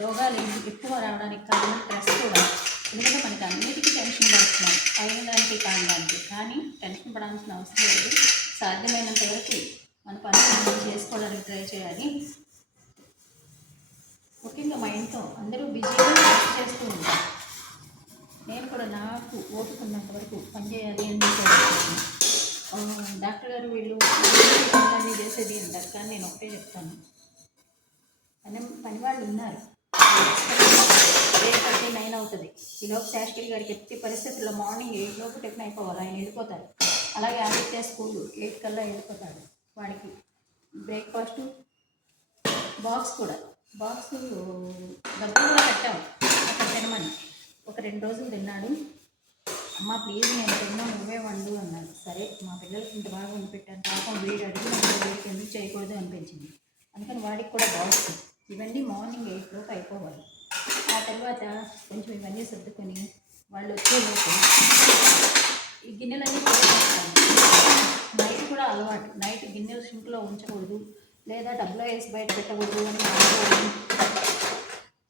రోగాలు ఎక్కువ రావడానికి కారణం స్ట్రెస్ కూడా. ఎందుకంటే మనకి అన్నిటికీ టెన్షన్ పడుతున్నాం, అయిన దానికి కాని దానికి. కానీ టెన్షన్ పడాల్సిన అవసరం లేదు. సాధ్యమైనంత వరకు మన పనులు మనం చేసుకోవడానికి ట్రై చేయాలి. ముఖ్యంగా మా ఇంట్లో అందరూ బిజీగా వర్క్ చేస్తూ ఉంటారు. నేను కూడా నాకు ఓపుకున్నంత వరకు పని చేయాలి అని చెప్పి డాక్టర్ గారు వీళ్ళు పనులన్నీ చేసేది అంటారు. కానీ నేను ఒకటే చెప్తాను, పని వాళ్ళు ఉన్నారు. 8:30, 9 అవుతుంది. ఈలోపు శాస్త్రి గారికి ఎట్టి పరిస్థితుల్లో మార్నింగ్ 8 లోపు టిఫిన్ అయిపోవాలి, ఆయన వెళ్ళిపోతారు. అలాగే ఆదిత్య స్కూల్ 8 కల్లా వెళ్ళిపోతాడు. వాడికి బ్రేక్ఫాస్టు బాక్స్ డబ్బులు కూడా పెట్టాము అక్కడ తినమని. ఒక 2 రోజులు తిన్నాడు. అమ్మ ప్లీజ్ నేను తిన్నా, నువ్వే వండు అన్నాడు. సరే మా పిల్లలకి ఇంత బాగా వండి పెట్టాను, పాపం వీడు అడిగినప్పుడు వీడికి ఎందుకు చేయకూడదు అనిపించింది. అందుకని వాడికి కూడా బాక్స్ ఇవన్నీ మార్నింగ్ 8 లోపు అయిపోవాలి. ఆ తర్వాత కొంచెం ఇవన్నీ సర్దుకొని వాళ్ళు వచ్చేలోపు ఈ గిన్నెలన్నీ చేస్తాను. నైట్ కూడా అలవాటు, నైట్ గిన్నెలు సింక్లో ఉంచకూడదు, లేదా డబ్బులో వేసి బయట పెట్టకూడదు అని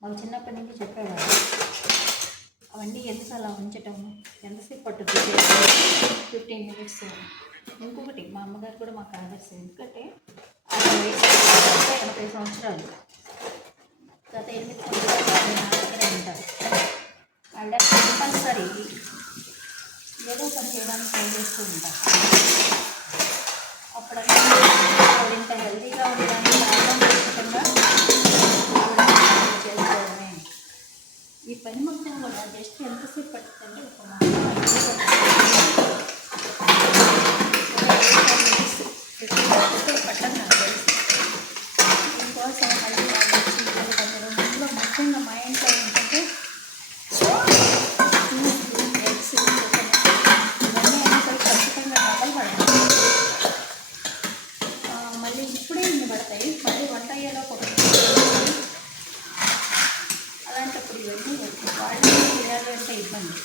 మాకు చిన్నప్పటి నుంచి చెప్పేవారు. అవన్నీ ఎందుకు అలా ఉంచటం, ఎంతసేపు పట్టుద్ది, 15 మినిట్స్. ఇంకొకటి మా అమ్మగారు కూడా మాకు ఆదర్శం. ఎందుకంటే 80 సంవత్సరాలు, గత 8 సంవత్సరాలు నా దగ్గర ఉంటారు. వాళ్ళ కంపల్సరీ ఏదో పని చేయడానికి ట్రై చేస్తూ ఉంటారు. అప్పుడన్నీ ఇంత హెల్తీగా ఉండడానికి కారణం లేకుండా చేసుకోవడమే. ఈ పని మొత్తం కూడా జస్ట్ ఎంతసేపు పడుతుందంటే ఒక పట్టం నాకు తెలుసు. దీనికోసం మళ్ళీ వాళ్ళు వచ్చి ఇంట్లో ముఖ్యంగా మా ఇంట్లో ఏంటంటే ఎగ్స్ ఇవన్నీ అయినప్పుడు ఖచ్చితంగా డబల్ పడతాయి. మళ్ళీ ఇప్పుడే ఇన్ని పడతాయి, మళ్ళీ వంట అయ్యేలోపు ఒకటి. అలాంటప్పుడు ఇవన్నీ వాళ్ళు చేయాలి అంటే ఇబ్బంది.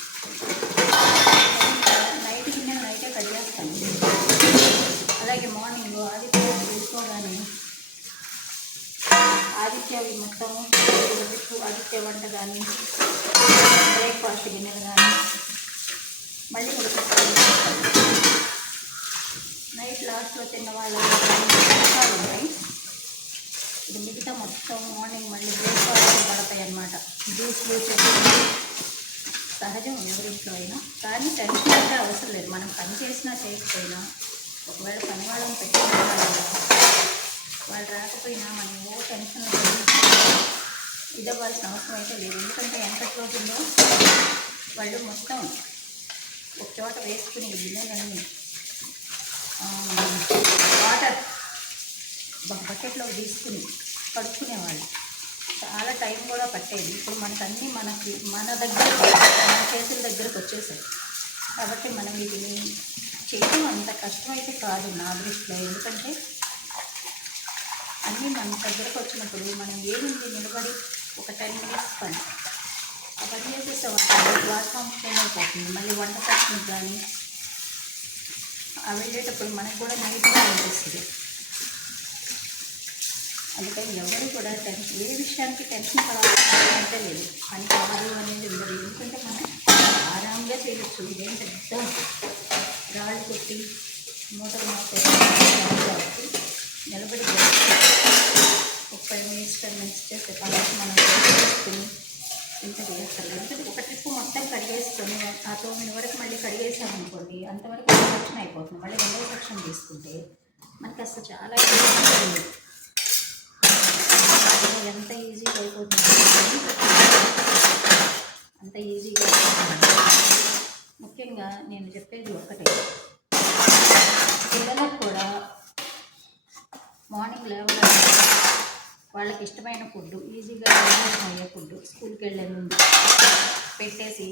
నైట్ గిన్నెలు నైటే కట్ చేస్తాను. అలాగే మార్నింగ్ ఆదిత్య తీసుకోగానే ఆదిత్యవి మొత్తం ఆదిత్య వంట కానీ బ్రేక్ఫాస్ట్ గిన్నెలు కానీ మళ్ళీ నైట్ లాస్ట్లో తిన్న వాళ్ళ రకాలు ఉంటాయి. ఇది మిగతా మొత్తం మార్నింగ్ మళ్ళీ బ్రేక్ఫాస్ట్ పడతాయి అన్నమాట. జ్యూస్లు చట్నీ సహజం ఎవరింట్లో అయినా. కానీ టెన్షన్ అంటే అవసరం లేదు. మనం పని చేసినా చేయకపోయినా, ఒకవేళ పని వాళ్ళని పెట్టిన వాళ్ళు రాకపోయినా మనం ఏవో టెన్షన్ ఇదవ్వాల్సిన అవసరం అయితే లేదు. ఎందుకంటే ఎంతట్లో ఉందో వాళ్ళు మొత్తం ఒక చోట వేసుకుని గిన్నెలన్నీ వాటర్ బకెట్లో తీసుకుని కడుక్కునేవాళ్ళు. చాలా టైం కూడా పట్టేది. ఇప్పుడు మనకన్నీ మన దగ్గర మన చేతుల దగ్గరకు వచ్చేసాయి. కాబట్టి మనం వీటిని చేయడం అంత కష్టమైతే కాదు నా దృష్టిలో. ఎందుకంటే అన్నీ మన దగ్గరకు వచ్చినప్పుడు మనం ఏమింది నిలబడి ఒక 10 మినిట్స్ పని ఆ పని చేసేసామంటే ప్లాట్ఫామ్ క్లీన్ అయిపోతుంది. మళ్ళీ వంట కష్టం కానీ వెళ్ళేటప్పుడు మనకు కూడా నీట్గా అనిపిస్తుంది. అందుకని ఎవరు కూడా ఏ విషయానికి టెన్షన్ పడాలంటే లేదు. పని కావాలి అనేది ఉండదు. ఎందుకంటే మనం ఆరాంగా చేయొచ్చు. ఇదేం పెద్ద రాళ్ళు కొట్టి మూటలు కాబట్టి నిలబడి ఒక 5 మినిట్స్ 10 మినిట్స్ చేసే పని మనం చేసుకుని ఇంత చేస్తారు. ఎందుకంటే ఒక ట్రిప్ మొత్తం కడిగేసుకొని ఆ 9 వరకు మళ్ళీ కడిగేసామనుకోండి, అంతవరకు ఒక సెక్షన్ అయిపోతుంది. మళ్ళీ 2వ సెక్షన్ తీసుకుంటే మనకి అసలు చాలా ఈజీ, ఎంత ఈజీగా అయిపోతుంది, అంత ఈజీగా. ముఖ్యంగా నేను చెప్పేది ఒకటే, పిల్లలకు కూడా మార్నింగ్ లేవగానే వాళ్ళకి ఇష్టమైన ఫుడ్, ఈజీగా డైజెషన్ అయ్యే ఫుడ్ స్కూల్కి వెళ్ళే ముందు పెట్టేసి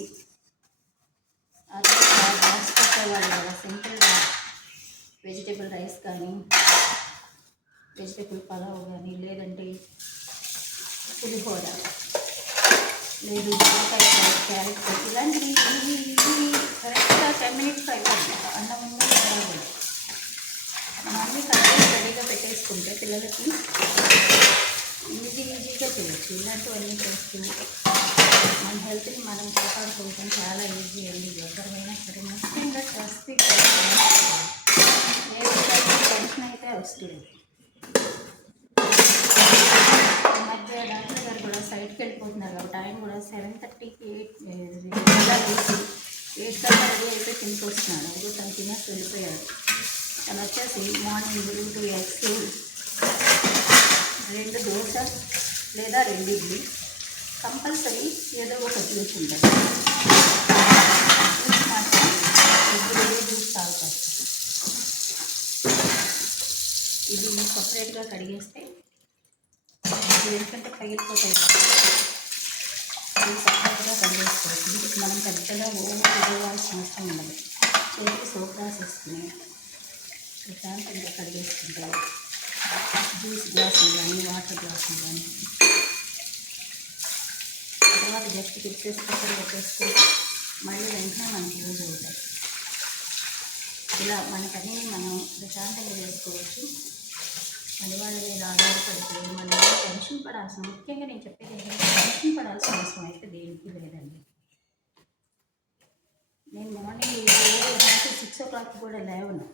అదే బాక్స్ పెట్టేవాళ్ళు కదా. సింపుల్గా వెజిటేబుల్ రైస్ కానీ, వెజిటేబుల్ పలావ్ కానీ, లేదంటే పులిహోర, లేదు క్యారెట్ ఇలాంటివి కరెక్ట్గా 10 మినిట్స్ అయిపోతుంది. అన్నం మనం అన్నీ కరెక్ట్గా రెడీగా పెట్టేసుకుంటే పిల్లలకి ఈజీగా చేయొచ్చు. ఇలాంటివన్నీ చేస్తూ మన హెల్త్ని మనం కాపాడుకోవడం చాలా ఈజీ అండి. ఎవరైనా సరే ముఖ్యంగా ట్రస్ట్ ఏ టెన్షన్ అయితే వస్తుంది. ఈ మధ్య డాక్టర్ గారు కూడా సైడ్కి వెళ్ళిపోతున్నారు కాబట్టి ఆయన కూడా 7:30కి 8 లేచి 8 కల్లా రెడీ అయితే తింటూ వస్తున్నాడు. అప్పుడు తను తినేసి వెళ్ళిపోయాడు. తను వచ్చేసి మార్నింగ్ 2 ఎగ్స్, 2 దోశ లేదా 2 ఇడ్లీ, కంపల్సరీ ఏదో ఒక జ్యూస్ ఉంటుంది. జ్యూస్ మాత్రం ఇప్పుడు ఏ జ్యూస్ తాగుతారు. ఇది సపరేట్గా కడిగేస్తే ఎందుకంటే పగిలిపోతాయి కాబట్టి ఇది సపరేట్గా కడిగేసుకోవచ్చు. వీటికి మనం పెద్దగా వేయాల్సిన అవసరం ఉండదు. చేతికి సోప్ రాసేసుకుని ప్రశాంతంగా కడిగేసుకుంటే జ్యూస్ గ్లాసులు కానీ వాటర్ గ్లాసులు కానీ తర్వాత జస్ట్ ఫిక్సేసి పక్కన పెట్టేసుకుంటే మళ్ళీ వెంటనే మనకి యూజ్ అవుతాయి. ఇలా మనకన్నీ మనం ప్రశాంతంగా చేసుకోవచ్చు. మళ్ళీ వాళ్ళ మీద ఆధారపడిపోయి మళ్ళీ టెన్షన్ పడాల్సిన, ముఖ్యంగా నేను చెప్పేది ఏంటంటే టెన్షన్ పడాల్సిన అవసరం అయితే దేనికి లేదండి. నేను మార్నింగ్ 6 o'clock కూడా లేవను,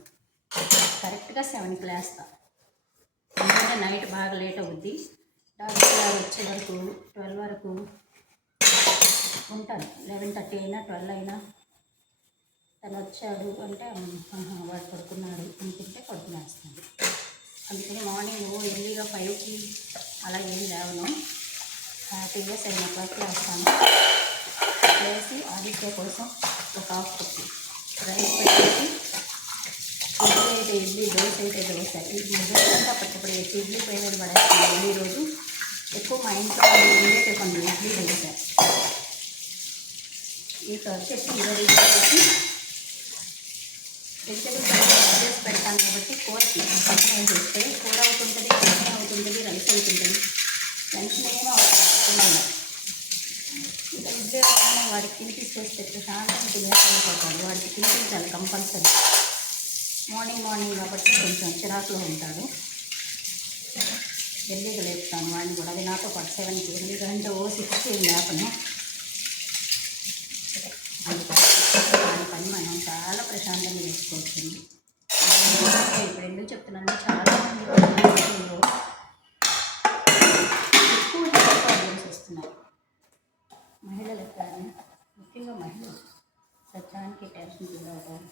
కరెక్ట్గా 7కి లేస్తాను. ఎందుకంటే నైట్ బాగా లేట్ అవుద్ది. డాక్టర్ గారు వచ్చే వరకు 12 వరకు ఉంటాను. 11:30 అయినా 12 అయినా తను వచ్చాడు అంటే వాడు పడుకున్నాడు అనుకుంటే పడుకునేస్తాను. అందుకని మార్నింగ్ ఎర్లీగా 5కి అలా ఏం లేవను. హ్యాపీగా 7 o'clock లేస్తాను. లేచి ఆదిత్య కోసం ఒక హాఫ్ కప్ రైస్ పెట్టేసి ఇడ్లీ అయితే ఇడ్లీ, దోశ అయితే దోశ. ఇడ్లీ దోశ అంతా అప్పటికప్పుడు ఇడ్లీ పై మీద పడేస్తాను. ఈరోజు ఎక్కువ మా ఇంట్లో ఉండే కొన్ని ఇడ్లీ దోశ. ఇక వచ్చేసి వెజిటేబుల్స్ చేసి పెడతాను కాబట్టి కూరకి పక్కన చేస్తే కూర అవుతుంటుంది, చట్నీ అవుతుంటుంది, రైస్ అవుతుంటుంది. టెన్షన్ ఏమో అవుతుంది. ఇక ఇడ్లీ వాడికి తినిపించేస్తే ప్రశాంతంగా తినేసిపోతాడు. వాడికి తినిపించాలి కంపల్సరీ. మార్నింగ్ కాబట్టి కొంచెం చిరాకులో ఉంటాడు. ఎర్లీగా లేపుతాను వాడిని కూడా. అది నాతో పాటు 7కి, ఎర్లీగా అంటే 6కి లేపను. దాని పని మనం చాలా ప్రశాంతంగా చేసుకోవచ్చండి. ఇప్పుడు ఎందుకు చెప్తున్నాను, చాలామంది ఎక్కువ హెల్త్ ప్రాబ్లమ్స్ వస్తున్నాయి మహిళలకు, కానీ ముఖ్యంగా మహిళలు సత్యానికి టెన్షన్ గురవుతారు.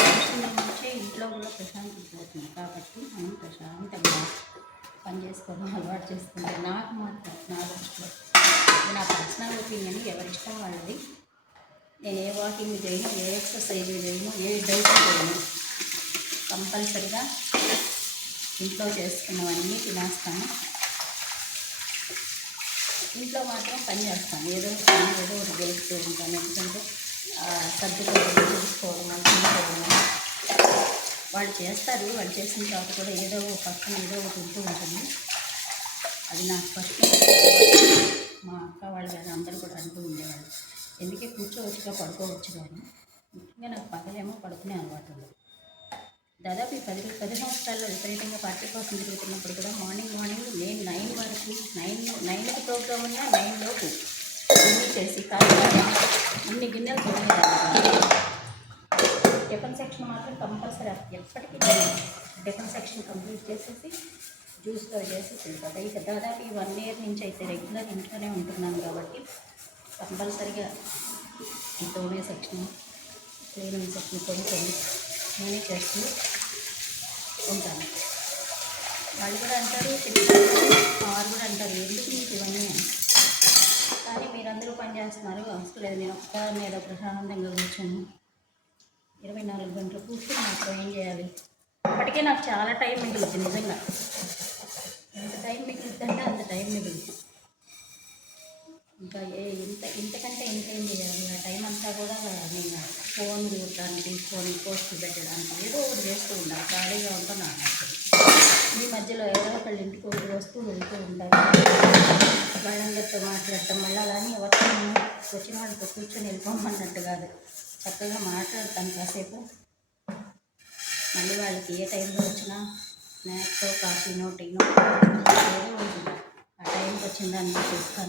టెన్షన్ నుంచే ఇంట్లో కూడా ప్రశాంతం పోతుంది. కాబట్టి మనం ప్రశాంతంగా పని చేసుకోవడం అలవాటు చేసుకుంటే నాకు మాత్రం నా దృష్టిలో, నా పర్సనల్ ఒపీనియన్, ఎవరిష్టం వాళ్ళది. నేను ఏ వాకింగ్ చేయను, ఏ ఎక్సర్సైజ్ చేయను, ఏ డైట్ చేయను. కంపల్సరిగా ఇంట్లో చేసుకున్నవన్నీ తినేస్తాను. ఇంట్లో మాత్రం పని చేస్తాను. ఏదో ఒకటి గెలుస్తూ ఉంటాను. ఎందుకంటే సర్దుకోవడం, చూసుకోవడం, తినుకోవడం వాళ్ళు చేస్తారు. వాళ్ళు చేసిన తర్వాత కూడా ఏదో పక్కన ఏదో ఒకటి ఉంటూ ఉంటుంది. అది నాకు ఫస్ట్ మా అక్క వాళ్ళు కానీ అందరూ కూడా అంటూ ఉండేవాళ్ళు, ఎందుకే కూర్చోవచ్చుగా పడుకోవచ్చు కానీ. ముఖ్యంగా నాకు పగలేమో పడుకునే అలవాటు ఉంది. దాదాపు ఈ 10 సంవత్సరాల్లో విపరీతంగా పార్టీ కోసం తిరుగుతున్నప్పుడు కూడా మార్నింగ్ నేను 9 వరకు 9కి ప్రోగ్రామ్ ఉన్నా 9 లోపు అన్నీ చేసి కాదు ఇన్ని గిన్నెలు తోమేదాన్ని. టిఫిన్ సెక్షన్ మాత్రం కంపల్సరీ ఎప్పటికీ టిఫిన్ సెక్షన్ కంప్లీట్ చేసేసి జ్యూస్లో చేసి తింటుంది. ఇక దాదాపు ఈ 1 year నుంచి అయితే రెగ్యులర్ ఇంట్లోనే ఉంటున్నాను కాబట్టి కంపల్సరీగా ఈ తోమే సెక్షన్, క్లీనింగ్ సెక్షన్ కొన్ని నేనే చేస్తూ ఉంటాను. వాళ్ళు కూడా అంటారు, వారు కూడా అంటారు, ఎందుకు మీకు ఇవన్నీ. కానీ మీరందరూ పని చేస్తున్నారు, అవసరం లేదు. నేను ఒక్క మీద ప్రశాంతంగా కూర్చొని 24 గంటలు కూర్చొని నాకు ఏం చేయాలి. అప్పటికే నాకు చాలా టైం మిగులుతుంది. నిజంగా ఎంత టైం మిగులుతుందంటే అంత టైం మిగులుతుంది. ఇంకా ఇంతకంటే ఇంకేం చేయాలి. ఆ టైం అంతా కూడా నేను ఫోన్ చూడడానికి, ఫోన్ పోస్ట్ పెట్టడానికి ఏదో ఒకటి చేస్తూ ఉండాలి. ఖాళీగా ఉంటాను. ఈ మధ్యలో ఎవరో ఒకళ్ళు ఇంటికి ఒకటి వస్తూ వెళ్తూ ఉంటారు. వాళ్ళందరితో మాట్లాడటం, మళ్ళీ అలానే ఎవరితో వచ్చిన వాళ్ళతో కూర్చొని వెళ్ళిపోమన్నట్టు కాదు, చక్కగా మాట్లాడతాను కాసేపు. మళ్ళీ వాళ్ళకి ఏ టైంలో వచ్చినా స్నాక్స్, కాఫీనో, టీనో ఏదో వచ్చిందని చేస్తాను.